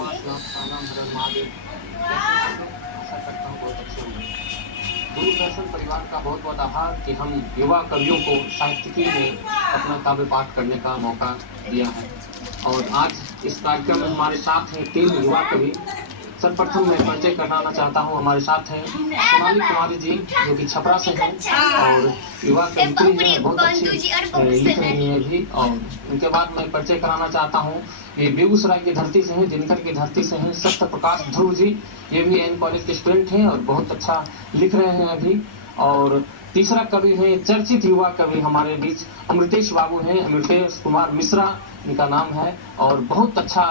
महादेव। कैसे हैं लोग? आशा करता हूँ बहुत अच्छे होंगे। दूरदर्शन परिवार का बहुत बहुत आभार कि हम युवा कवियों को साहित्यिकी में अपना काव्य पाठ करने का मौका दिया है। और आज इस कार्यक्रम में हमारे साथ हैं 3 युवा कवि। सर्वप्रथम मैं परिचय कराना चाहता हूँ, हमारे साथ हैं सोनाली कुमारी जी, जो कि छपरा से हैं और युवा कवित्री हैं, बहुत अच्छी लिख रही हैं भी। और उनके बाद मैं परिचय कराना चाहता हूँ, ये बेगूसराय की धरती से हैं, दिनकर की धरती से हैं, सत्य प्रकाश ध्रुव जी। ये भी एन कॉलेज के स्टूडेंट हैं और बहुत अच्छा लिख रहे हैं अभी। और तीसरा कवि है, चर्चित युवा कवि हमारे बीच अमृतेश बाबू हैं, अमृतेश कुमार मिश्रा इनका नाम है, और बहुत अच्छा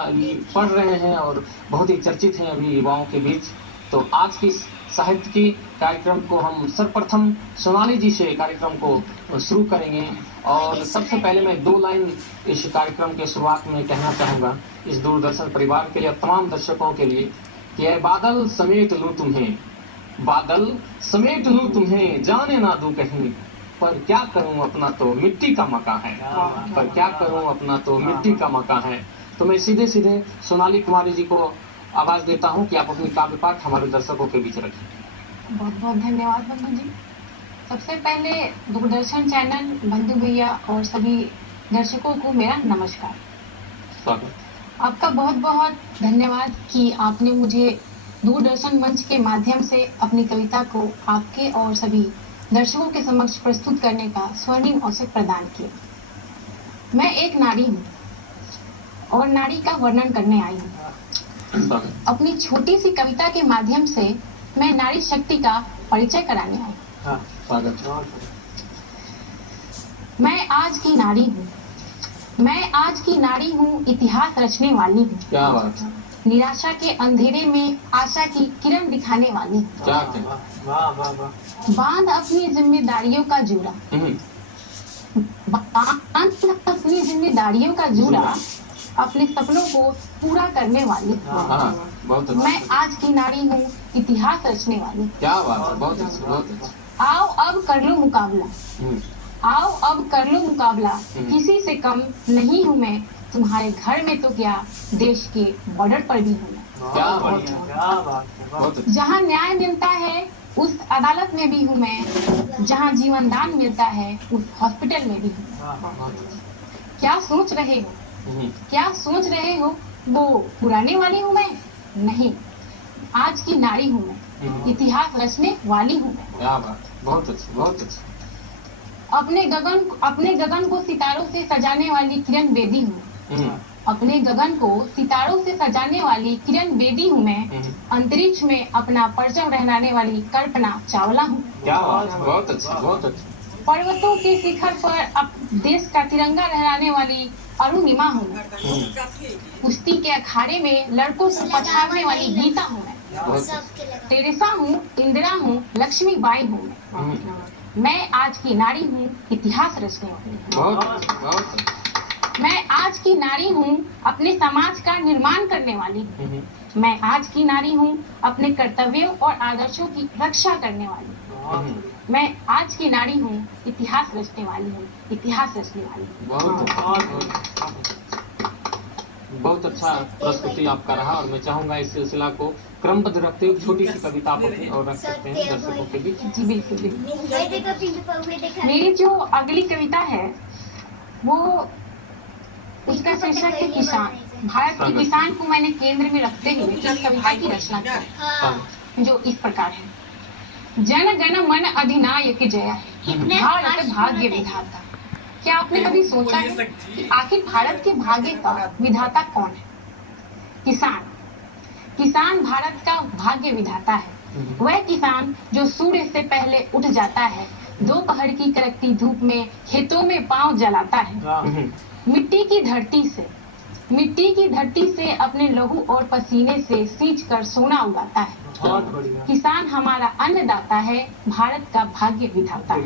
पढ़ रहे हैं और बहुत ही चर्चित हैं अभी युवाओं के बीच। तो आज की साहित्य की कार्यक्रम को हम सर्वप्रथम सोनाली जी से कार्यक्रम को शुरू करेंगे। और सबसे पहले मैं 2 लाइन इस कार्यक्रम के शुरुआत में कहना चाहूँगा इस दूरदर्शन परिवार के लिए, तमाम दर्शकों के लिए, कि ऐ बादल समेट लूं तुम्हें, बादल समेट लूं तुम्हें, जाने ना दूं कहीं, पर क्या करूं अपना तो मिट्टी का मकान है, पर क्या करूं अपना तो मिट्टी का मकान है। तो मैं सीधे सीधे सोनाली कुमारी जी को आवाज देता हूं कि आप अपनी काव्य पाठ हमारे दर्शकों के बीच रखें। बहुत बहुत धन्यवाद बंधु जी। सबसे पहले दूरदर्शन चैनल बंधु भैया और सभी दर्शकों को मेरा नमस्कार। स्वागत। आपका बहुत बहुत धन्यवाद कि आपने मुझे दूरदर्शन मंच के माध्यम से अपनी कविता को आपके और सभी दर्शकों के समक्ष प्रस्तुत करने का स्वर्णिम अवसर प्रदान किया। मैं एक नारी हूँ और नारी का वर्णन करने आई हूँ। अपनी छोटी सी कविता के माध्यम से मैं नारी शक्ति का परिचय कराने आई। मैं आज की नारी हूँ, मैं आज की नारी हूँ, इतिहास रचने वाली हूँ। क्या बात है। निराशा के अंधेरे में आशा की किरण दिखाने वाली। क्या बांध अपनी जिम्मेदारियों का जूड़ा, बांध अपनी जिम्मेदारियों का जूड़ा, अपने सपनों को पूरा करने वाली। बहुत मैं आज की नारी हूँ, इतिहास रचने वाली। क्या बात है, बहुत अच्छा, बहुत अच्छा। आओ अब कर लो मुकाबला, आओ अब कर लो मुकाबला, किसी से कम नहीं हूँ मैं, तुम्हारे घर में तो क्या देश के बॉर्डर पर भी हूँ। क्या बात है। जहाँ न्याय मिलता है उस अदालत में भी हूँ मैं, जहाँ जीवन दान मिलता है उस हॉस्पिटल में भी हूँ। क्या सोच रहे हो, क्या सोच रहे हो वो पुराने वाली हूँ मैं? नहीं, आज की नारी हूँ मैं, इतिहास रचने वाली हूँ मैं। क्या बात, बहुत अच्छा, बहुत अच्छा। अपने गगन को सितारों से सजाने वाली किरण बेदी हूँ। अपने गगन को सितारों से सजाने वाली किरण बेदी हूँ मैं। अंतरिक्ष में अपना परचम लहराने वाली कल्पना चावला हूँ। क्या बात, बहुत अच्छा, बहुत अच्छा। पर्वतों के शिखर पर देश का तिरंगा लहराने वाली अरुणिमा हूँ। कुश्ती के अखाड़े में लड़कों को पछाड़ने वाली गीता हूँ मैं। टेरेसा हूँ, इंदिरा हूँ, लक्ष्मी बाई हूँ मैं आज की नारी हूँ, इतिहास रचने वाली। मैं आज की नारी हूँ, अपने समाज का निर्माण करने वाली हूँ। मैं आज की नारी हूँ, अपने कर्तव्यों और आदर्शों की रक्षा करने वाली। मैं आज की नारी हूँ, इतिहास रचने वाली हूँ, इतिहास रचने वाली। बहुत अच्छा प्रस्तुति आपका रहा और मैं चाहूंगा इस सिलसिला को क्रमबद्ध रखते हुए छोटी सी कविता अपनी और रख सकते हैं दर्शकों के बीच। जी बिल्कुल बिल्कुल। मेरी जो अगली कविता है वो उसका शीर्षक है किसान। भारत के किसान को मैंने केंद्र में रखते हुए इस कविता की रचना की, जो इस प्रकार है। जन गण मन अधिनायक जय, भारत भाग्य विधाता। क्या आपने कभी सोचा है कि आखिर भारत के भाग्य का विधाता कौन है? किसान। किसान भारत का भाग्य विधाता है। वह किसान जो सूर्य से पहले उठ जाता है, दोपहर की कड़कती धूप में खेतों में पांव जलाता है, मिट्टी की धरती से अपने लहू और पसीने से सींच कर सोना उगाता है। किसान हमारा अन्नदाता है, भारत का भाग्य विधाता है।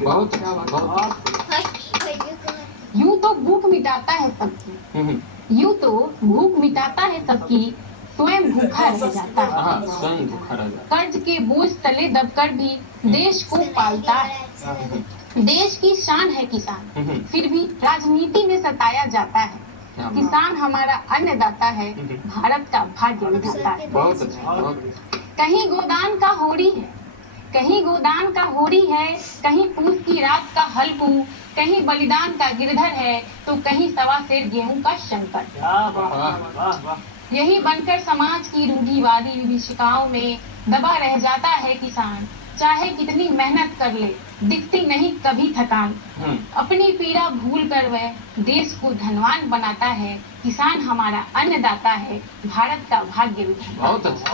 यूं तो भूख मिटाता है सबकी, यूं तो भूख मिटाता है सबकी, स्वयं भूखा रह जाता है। कर्ज के बोझ तले दबकर भी देश को पालता है। देश की शान है किसान, फिर भी राजनीति में सताया जाता है। क्या बात। किसान हमारा अन्नदाता है, भारत का भाग्य विधाता है। बहुत अच्छा, बहुत अच्छा। कहीं गोदान का होरी है, कहीं गोदान का होरी है, कहीं पूस की रात का हल्कू, कहीं बलिदान का गिरधर है, तो कहीं सवा सेर गेहूं का शंकर। यही बनकर समाज की रूढ़िवादी विभीषिकाओं में दबा रह जाता है किसान, चाहे कितनी मेहनत कर ले, दिखती नहीं कभी थकान। अपनी पीड़ा भूल कर वह देश को धनवान बनाता है, किसान हमारा अन्नदाता है, भारत का भाग्य विधाता। बहुत अच्छा,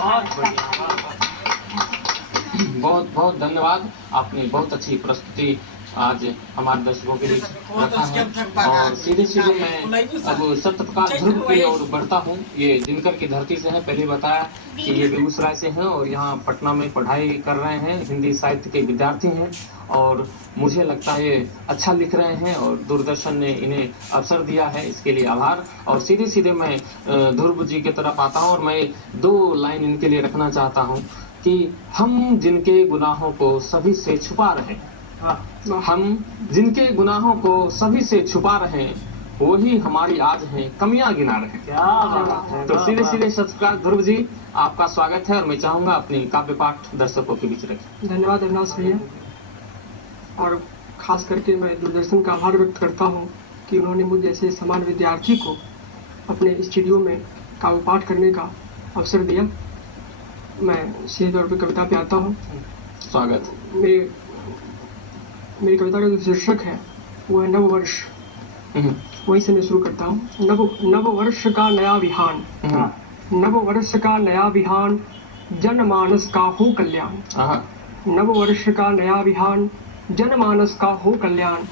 बहुत बहुत धन्यवाद। आपने बहुत अच्छी प्रस्तुति आज हमारे दर्शकों के बीच रखा है। और सीधे सीधे मैं अब सत्य प्रकाश ध्रुव की ओर बढ़ता हूँ। ये दिनकर की धरती से है, पहले बताया कि ये बेगूसराय से हैं और यहाँ पटना में पढ़ाई कर रहे हैं, हिंदी साहित्य के विद्यार्थी हैं और मुझे लगता है ये अच्छा लिख रहे हैं और दूरदर्शन ने इन्हें अवसर दिया है, इसके लिए आभार। और सीधे सीधे मैं ध्रुव जी की तरफ आता हूँ और मैं 2 लाइन इनके लिए रखना चाहता हूँ कि हम जिनके गुनाहों को सभी से छुपा रहे हैं, हम जिनके गुनाहों को सभी से छुपा रहे हैं, वही हमारी आज हैं कमियां गिना रहे हैं। तो सीधे सीधे सत्कार ध्रुव जी, आपका स्वागत है और मैं चाहूंगा अपनी काव्य पाठ दर्शकों के बीच रखें। धन्यवाद अविनाश भैया, और खास करके मैं दूरदर्शन का आभार व्यक्त करता हूँ कि उन्होंने मुझ जैसे समान विद्यार्थी को अपने स्टूडियो में काव्य पाठ करने का अवसर दिया। मैं सीधे तौर पर कविता पे आता हूँ। स्वागत। मेरी कविता का जो शीर्षक है वो है नववर्ष। वहीं से मैं शुरू करता हूँ। नववर्ष का नया विहान, नववर्ष का नया विहान, जनमानस का हो कल्याण। नववर्ष का नया विहान, जनमानस का हो कल्याण,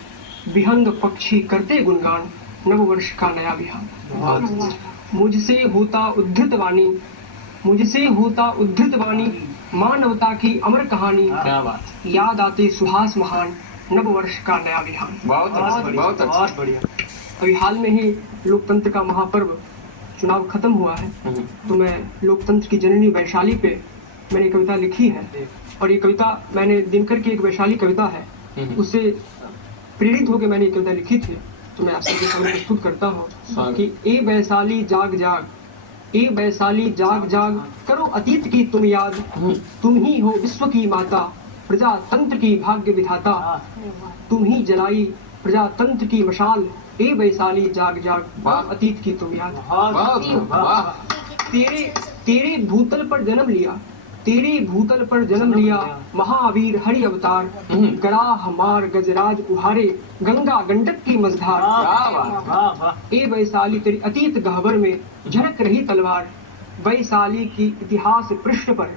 विहंग पक्षी करते गुणगान, नववर्ष का नया विहान। मुझसे होता उद्धृत वाणी, मुझसे होता उद्धृत वाणी, मानवता की अमर कहानी, क्या बात। याद आते सुहास महान, नववर्ष का नया विहान। बहुत बढ़िया। अभी हाल में ही लोकतंत्र का महापर्व चुनाव खत्म हुआ है, तो मैं लोकतंत्र की जननी वैशाली पे मैंने कविता लिखी है। और ये कविता मैंने दिनकर की एक वैशाली कविता है, उससे प्रेरित होकर मैंने ये कविता लिखी थी। तो मैं आप सबके सामने प्रस्तुत करता हूँ कि ए वैशाली जाग जाग, ए वैशाली जाग जाग, करो अतीत की तुम याद, तुम ही हो विश्व की माता, प्रजातंत्र की भाग्य विधाता, तुम ही जलाई प्रजातंत्र की मशाल, ए वैशाली जाग जाग, अतीत की तुम याद। तेरे भूतल पर जन्म लिया, तेरे भूतल पर जन्म लिया, महावीर हरि अवतार, गराह मार गजराज उहारे, गंगा गंडक की मझधार। ए वैशाली तेरी अतीत गहवर में झलक रही तलवार, वैशाली की इतिहास पृष्ठ पर,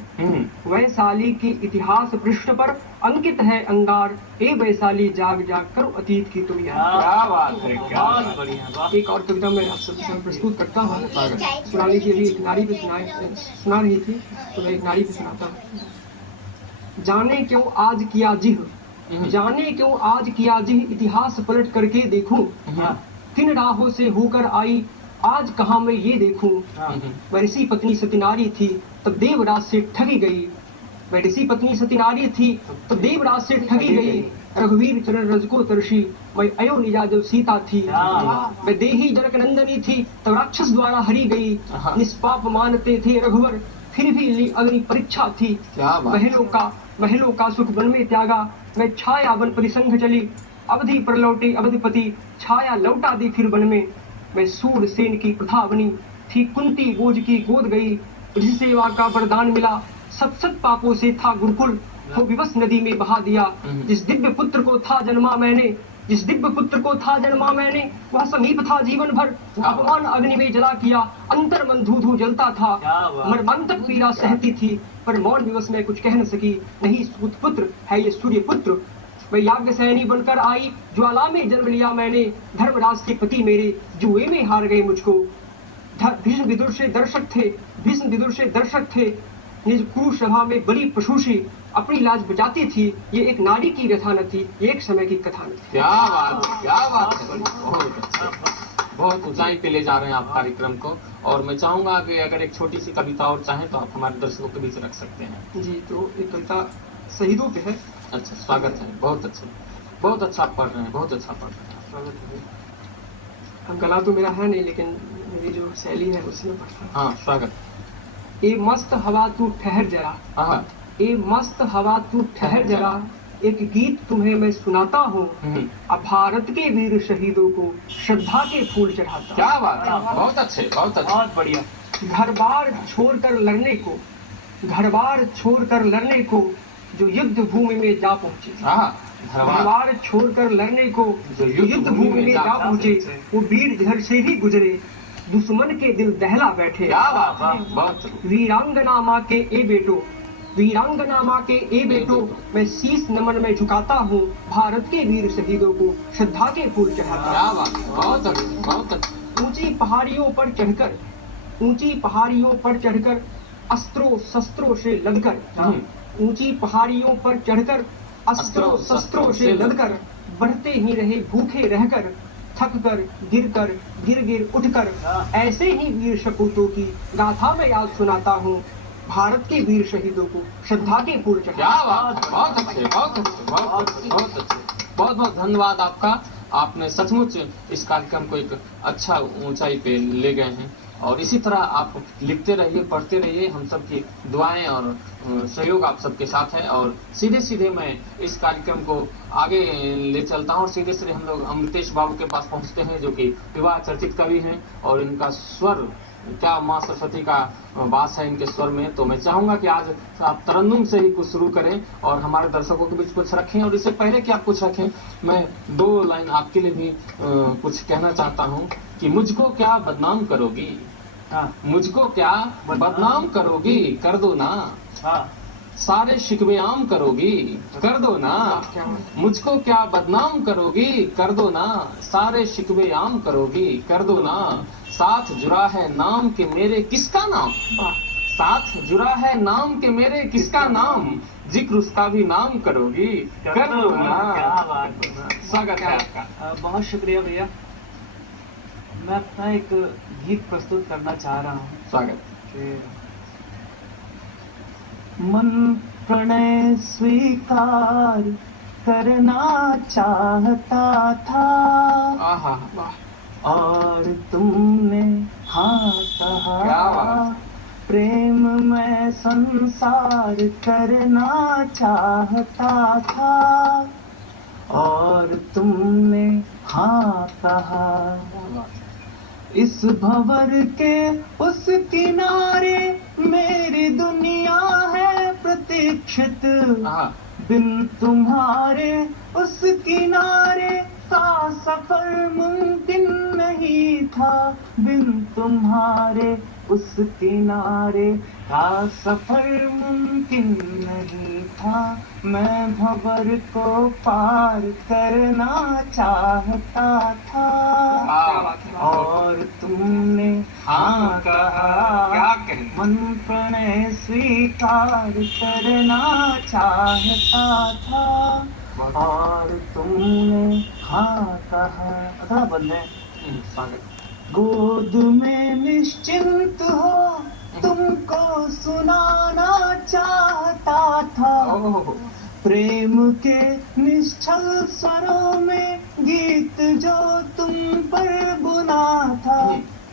वैशाली की इतिहास पृष्ठ पर अंकित है अंगार, ए वैशाली जाग जाग, करो अतीत की तुम याद। क्या बात है, क्या बढ़िया। एक और कविता मैं आप सबके सामने प्रस्तुत करता हूँ। सुना लीजिए। अभी एक नारी पे सुना रही थी, तो मैं एक नारी पे सुनाता हूँ। जाने क्यों आज किया जिह, जाने क्यों आज किया जिह, इतिहास पलट करके देखूं, किन राहों से होकर आई आज कहाँ मैं ये देखूं। मैं ऋषि पत्नी सतीनारी थी तब देवराज से ठगी गई, मैं ऋषि पत्नी सतीनारी थी तब देवराज से ठगी गई, रघुवीर चरण रज को तरसी, मैं अयो निजा जब सीता थी, मैं देही जनक नंदनी थी तब राक्षस द्वारा हरी गई, निष्पाप मानते थे रघुवर फिर भी ली अग्नि परीक्षा थी, महलों का सुख वन में त्यागा, मैं छाया वन परिसंघ चली, अवधि पर लौटे अवधिपति, छाया लौटा दी फिर वन में, मैं सूरसेन की प्रथा बनी थी, कुंती बोझ की गोद गई, जिस सेवा का वरदान मिला, सत पापों से था गुरुकुल, वो विवश नदी में बहा दिया, जिस दिव्य पुत्र को था जन्मा मैंने, जिस दिव्य पुत्र को था जन्मा मैंने, वह समीप था जीवन भर, अपमान अग्नि में जला किया, अंतर मन धू धू जलता था, मर्मांतक पीड़ा सहती थी, पर मौन विवश में कुछ कह न सकी, नहीं सूत पुत्र है ये सूर्य पुत्र, मैं याज्ञ सैनी बनकर आई, ज्वाला में जन्म लिया मैंने, धर्मराज के पति मेरे जुए में हार गए मुझको, भीष्म विदुर से दर्शक थे, भीष्म विदुर से दर्शक थे, निज कुरु सभा में बड़ी पशुषी अपनी लाज बचाती थी, ये एक नारी की व्यथा न थी, ये एक समय की कथा न थी। क्या बात है, बहुत अच्छा, बहुत ऊंचाई पे ले जा रहे हैं आप कार्यक्रम को। और मैं चाहूंगा कि अगर एक छोटी सी कविता और चाहें तो आप हमारे दर्शकों के बीच रख सकते हैं। जी, तो एक कविता शहीदों पे है। अच्छा, स्वागत है, बहुत अच्छा पढ़ रहे हैं, बहुत अच्छा पढ़ रहे हैं, स्वागत है। अब गला तो मेरा है नहीं, लेकिन मेरी जो शैली है उसमें पढ़ता हूँ। हाँ स्वागत। ए मस्त हवा तू ठहर जरा, हाँ। ए मस्त हवा तू ठहर जरा, एक गीत तुम्हें मैं सुनाता हूँ। अब भारत के वीर शहीदों को श्रद्धा के फूल चढ़ाता। क्या बात है, बहुत अच्छे, बहुत अच्छे, बहुत बढ़िया। घर बार छोड़कर लड़ने को, घर बार छोड़कर लड़ने को जो युद्ध भूमि में जा पहुंचे। हाँ, घर बार छोड़कर लड़ने को जो युद्ध भूमि में जा पहुंचे, वो वीर घर से ही गुजरे, दुश्मन के दिल दहला बैठे। क्या बात है, बहुत। वीरांगना माँ के ए बेटो, वीरांगना माँ के ए बेटो, मैं शीश नमन में झुकाता हूँ, भारत के वीर शहीदों को श्रद्धा के फूल चढ़ाता। क्या बात, बहुत अच्छे, बहुत अच्छे। ऊंची पहाड़ियों पर चढ़कर, ऊंची पहाड़ियों पर चढ़कर अस्त्रों शस्त्रों से लदकर, ऊंची पहाड़ियों पर चढ़कर अस्त्रों शस्त्रों से लदकर, बढ़ते ही रहे भूखे रहकर, थक कर गिर गिर उठकर, ऐसे ही वीर सपूतों की गाथा मैं याद सुनाता हूँ, भारत के वीर शहीदों को श्रद्धा के फूल चढ़ाता। क्या बात, बहुत अच्छे, बहुत अच्छे, बहुत अच्छे। बहुत बहुत धन्यवाद आपका। आपने सचमुच इस कार्यक्रम को एक अच्छा ऊंचाई पे ले गए हैं, और इसी तरह आप लिखते रहिए, पढ़ते रहिए। हम सबकी दुआएं और सहयोग आप सबके साथ है। और सीधे सीधे मैं इस कार्यक्रम को आगे ले चलता हूं, और सीधे सीधे हम लोग अमृतेश बाबू के पास पहुंचते हैं, जो कि विवाह चर्चित कवि हैं, और इनका स्वर, क्या माँ सरस्वती का वास है इनके स्वर में। तो मैं चाहूंगा कि आज आप तरन्नुम से ही कुछ शुरू करें और हमारे दर्शकों के बीच कुछ रखें। और इससे पहले कि आप कुछ रखें, मैं 2 लाइन आपके लिए भी कुछ कहना चाहता हूं कि मुझको क्या बदनाम करोगी, मुझको क्या बदनाम करोगी, कर दो ना, सारे शिकवे आम करोगी, कर दो ना, मुझको क्या बदनाम करोगी, कर दो ना, सारे शिकवे आम करोगी, कर दो ना, साथ जुड़ा है नाम के मेरे किसका नाम, साथ जुड़ा है नाम के मेरे किसका नाम, जिक्र उसका भी नाम करोगी, कर दो ना। स्वागत है आपका। बहुत शुक्रिया भैया। मैं अपना एक गीत प्रस्तुत करना चाह रहा हूँ। स्वागत। मन प्रणय स्वीकार करना चाहता था, आहा, और तुमने हाँ कहा, प्रेम में संसार करना चाहता था, और तुमने हाँ कहा। इस भंवर के उस किनारे मेरी दुनिया है प्रतीक्षित, बिन तुम्हारे उस किनारे का सफर मुमकिन नहीं था, बिन तुम्हारे उस किनारे का सफर मुमकिन नहीं था। मैं भंवर को पार करना चाहता था, और तुमने हाँ कहा। मन प्रणय स्वीकार करना चाहता था, और तुमने हाँ कहा। अगला बंद है। गोद में निश्चिंत हो तुमको सुनाना चाहता था, प्रेम के निश्चल स्वरों में गीत जो तुम पर बुना था,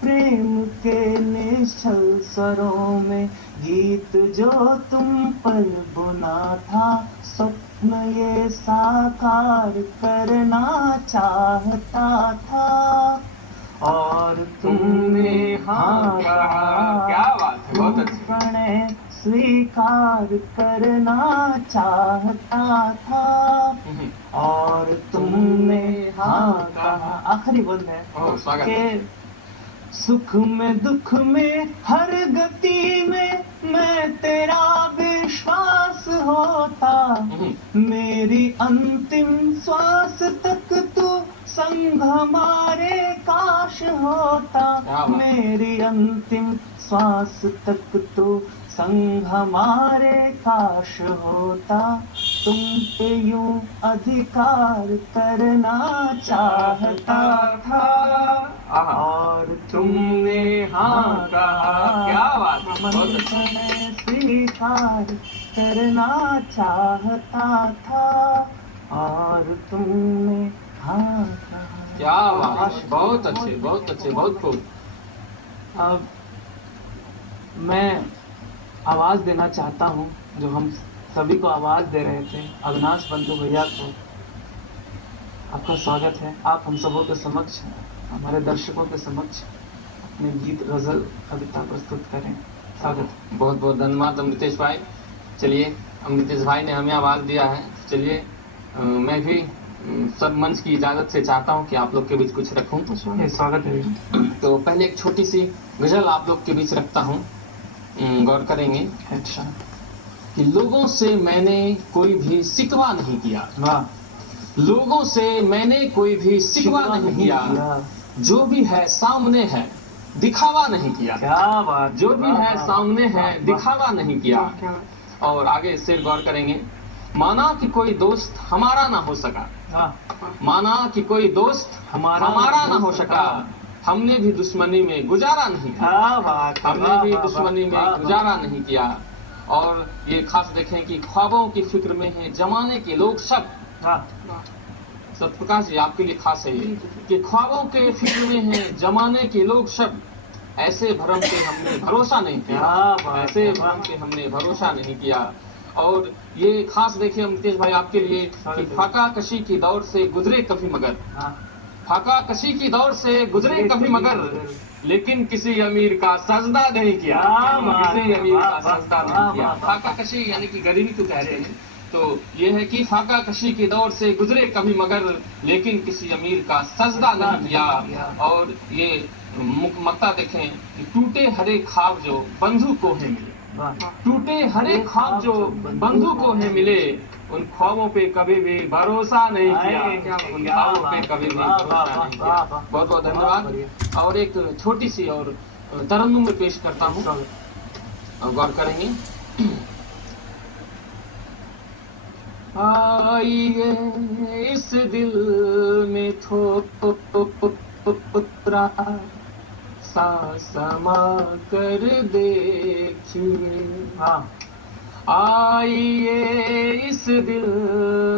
प्रेम के निश्चल स्वरों में गीत जो तुम पर बुना था, स्वप्न ये साकार करना चाहता था, और तुमने हाँ कहा। क्या बात है, बहुत अच्छी। प्रणय स्वीकार करना चाहता था, और तुमने हाँ कहा। आखिरी बंद है कि सुख में दुख में हर गति में मैं तेरा विश्वास होता, मेरी अंतिम श्वास तक तू संग हमारे काश होता, मेरी अंतिम श्वास तक तो संग हमारे काश होता, तुम पे यूं अधिकार करना चाहता था, और तुमने हाँ कहा। क्या बात है, मन प्रणय स्वीकार करना चाहता था, और तुमने हाँ कहा। क्या बात है, बहुत अच्छे, बहुत अच्छे, बहुत खूब। अब मैं आवाज देना चाहता हूँ, जो हम सभी को आवाज दे रहे थे, अविनाश बंधु भैया को। आपका स्वागत है। आप हम सबों के समक्ष, हमारे दर्शकों के समक्ष अपने गीत, गजल, कविता प्रस्तुत करें। स्वागत है। बहुत बहुत धन्यवाद अमृतेश भाई। चलिए, अमृतेश भाई ने हमें आवाज दिया है। चलिए, मैं भी सब मंच की इजाजत से चाहता हूँ कि आप लोग के बीच कुछ रखूं। स्वागत है। तो पहले एक छोटी सी गजल आप लोग के बीच रखता हूँ, गौर करेंगे। अच्छा। कि लोगों से मैंने कोई भी शिकवा नहीं किया, वाह। लोगों से मैंने कोई भी शिकवा नहीं किया, जो भी है सामने है दिखावा नहीं किया। क्या बात। जो भी है सामने है दिखावा नहीं किया। क्या और आगे शेर गौर करेंगे। माना कि कोई दोस्त हमारा ना हो सका, माना कि कोई दोस्त हमारा ना हो सका, हमने भी दुश्मनी में गुजारा नहीं किया, हमने भी दुश्मनी में गुजारा नहीं किया। और ये खास देखें कि ख्वाबों की फिक्र में है जमाने के लोग सब। सत्यप्रकाश जी, आपके लिए खास है ये कि ख्वाबों के फिक्र में है जमाने के लोग सब, ऐसे भरम पे हमने भरोसा नहीं किया, ऐसे भरम पे हमने भरोसा नहीं किया। और ये खास देखिए अमृतेश भाई आपके लिए कि फाका कशी की दौर से गुजरे कभी मगर, फाका कशी की दौर से गुजरे कभी मगर, लेकिन किसी अमीर का सजदा नहीं किया, किसी अमीर का सजदा नहीं किया। फाका कशी यानी कि गरीबी को कह रहे हैं। तो ये है कि फाका कशी के दौर से गुजरे कभी मगर, लेकिन किसी अमीर का सजदा नहीं किया। और ये मक्ता देखें कि टूटे हरे ख्वाब जो बंधु को है मिले, टूटे हरे ख्वाब जो बंधु को है मिले, उन ख्वाबों पे कभी भी भरोसा नहीं किया, उन ख्वाबों पे कभी भी भरोसा नहीं किया। बहुत बहुत धन्यवाद। और एक छोटी सी और तरन्नुम में पेश करता हूँ, गौर करेंगे। आइए इस दिल में थोड़ा सा समा कर देखिए, आइए इस दिल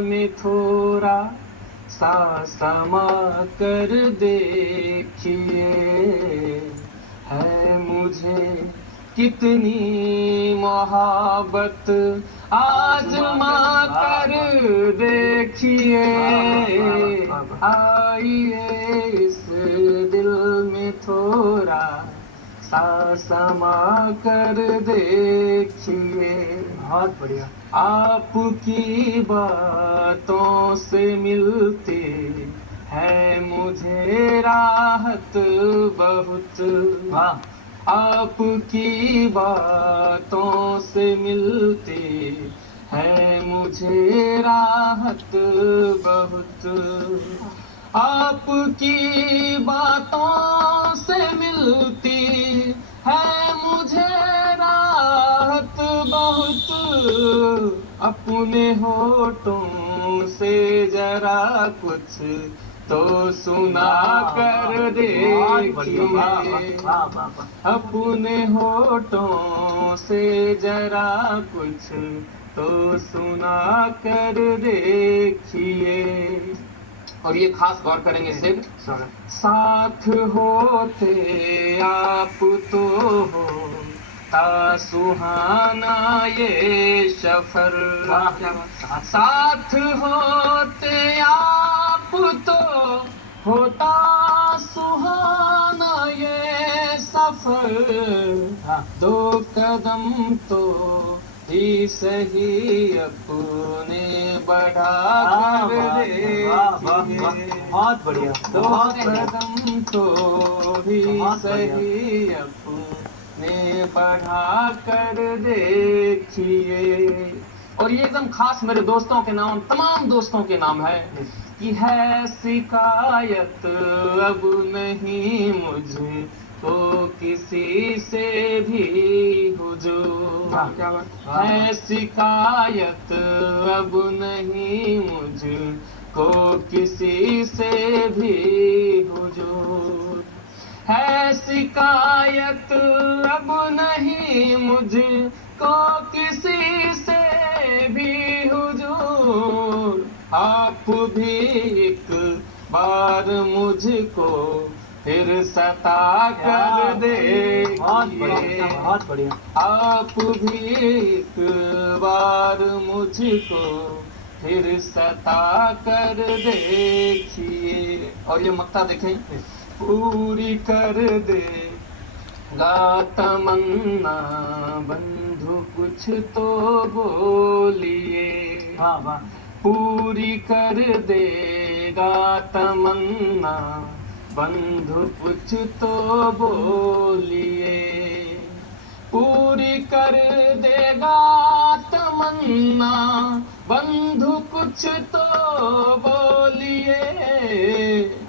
में थोड़ा सा समा कर देखिए, है मुझे कितनी मोहब्बत आजमा कर देखिए, आइए इस दिल में थोड़ा सा समा कर देखिए। बहुत बढ़िया। आपकी बातों से मिलती है मुझे राहत बहुत, आपकी बातों से मिलती है मुझे राहत बहुत, आपकी बातों से मिलती है मुझे राहत बहुत, अपने होठों से जरा कुछ तो सुना कर देखिए, अपने होठों से जरा कुछ तो सुना कर देखिए। और ये खास गौर करेंगे सिर्फ, साथ होते आप तो हो ता सुहाना ये सफर, साथ होते आप तो होता सुहाना ये सफर, दो कदम तो ही सही अपने बढ़ा कर देखिए, बहुत बढ़िया। दो कदम तो ही सही अपने बढ़ा कर देखिए। और ये एकदम खास मेरे दोस्तों के नाम, तमाम दोस्तों के नाम है कि है शिकायत अब नहीं मुझे तो किसी से भी हुजूर, है शिकायत अब नहीं मुझको किसी से भी हुजूर, है शिकायत अब नहीं मुझको किसी से भी हुजूर, आप भी एक बार मुझको फिर सता कर देखिए, बहुत बढ़िया। आप भी एक बार मुझको फिर सता कर देखिए। और ये मक्ता देखें, पूरी कर दे तमन्ना बंधु कुछ तो बोलिए, वाह वाह। पूरी कर देगा तमन्ना बंधु कुछ तो बोलिए, पूरी कर देगा तमन्ना बंधु कुछ तो बोलिए,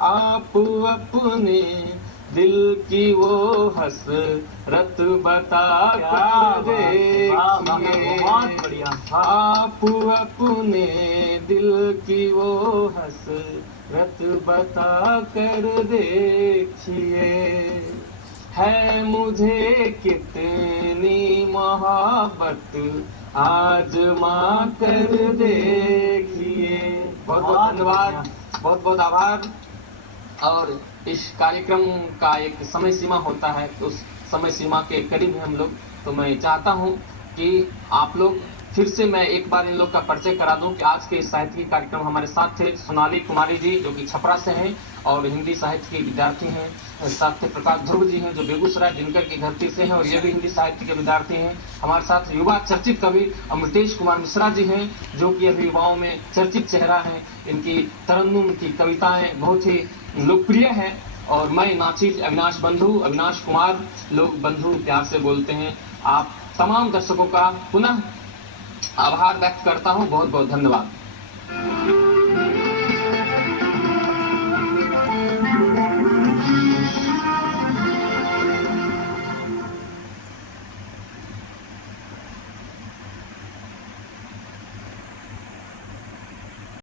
आप अपने दिल की वो हसरत बता कर देखिए, बहुत बढ़िया। आप अपने दिल की वो हसरत बता कर देखिए, है मुझे कितनी मोहब्बत आजमा कर देखिए। बहुत बहुत धन्यवाद, बहुत बहुत आभार। और इस कार्यक्रम का एक समय सीमा होता है, तो उस समय सीमा के करीब हैं हम लोग, तो मैं चाहता हूं कि आप लोग फिर से मैं एक बार इन लोग का परिचय करा दूं कि आज के साहित्य कार्यक्रम हमारे साथ थे सोनाली कुमारी जी जो कि छपरा से हैं और हिंदी साहित्य के विद्यार्थी हैं, साथ थे प्रकाश ध्रुव जी हैं जो बेगूसराय दिनकर की धरती से हैं और ये भी हिंदी साहित्य के विद्यार्थी हैं। हमारे साथ युवा चर्चित कवि अमृतेश कुमार मिश्रा जी हैं जो कि अभी युवाओं में चर्चित चेहरा हैं, इनकी तरन्नुम की कविताएं बहुत ही लोकप्रिय है। और मैं नाचीज अविनाश बंधु, अविनाश कुमार लोग बंधु प्यार से बोलते हैं। आप तमाम दर्शकों का पुनः आभार व्यक्त करता हूं। बहुत बहुत धन्यवाद।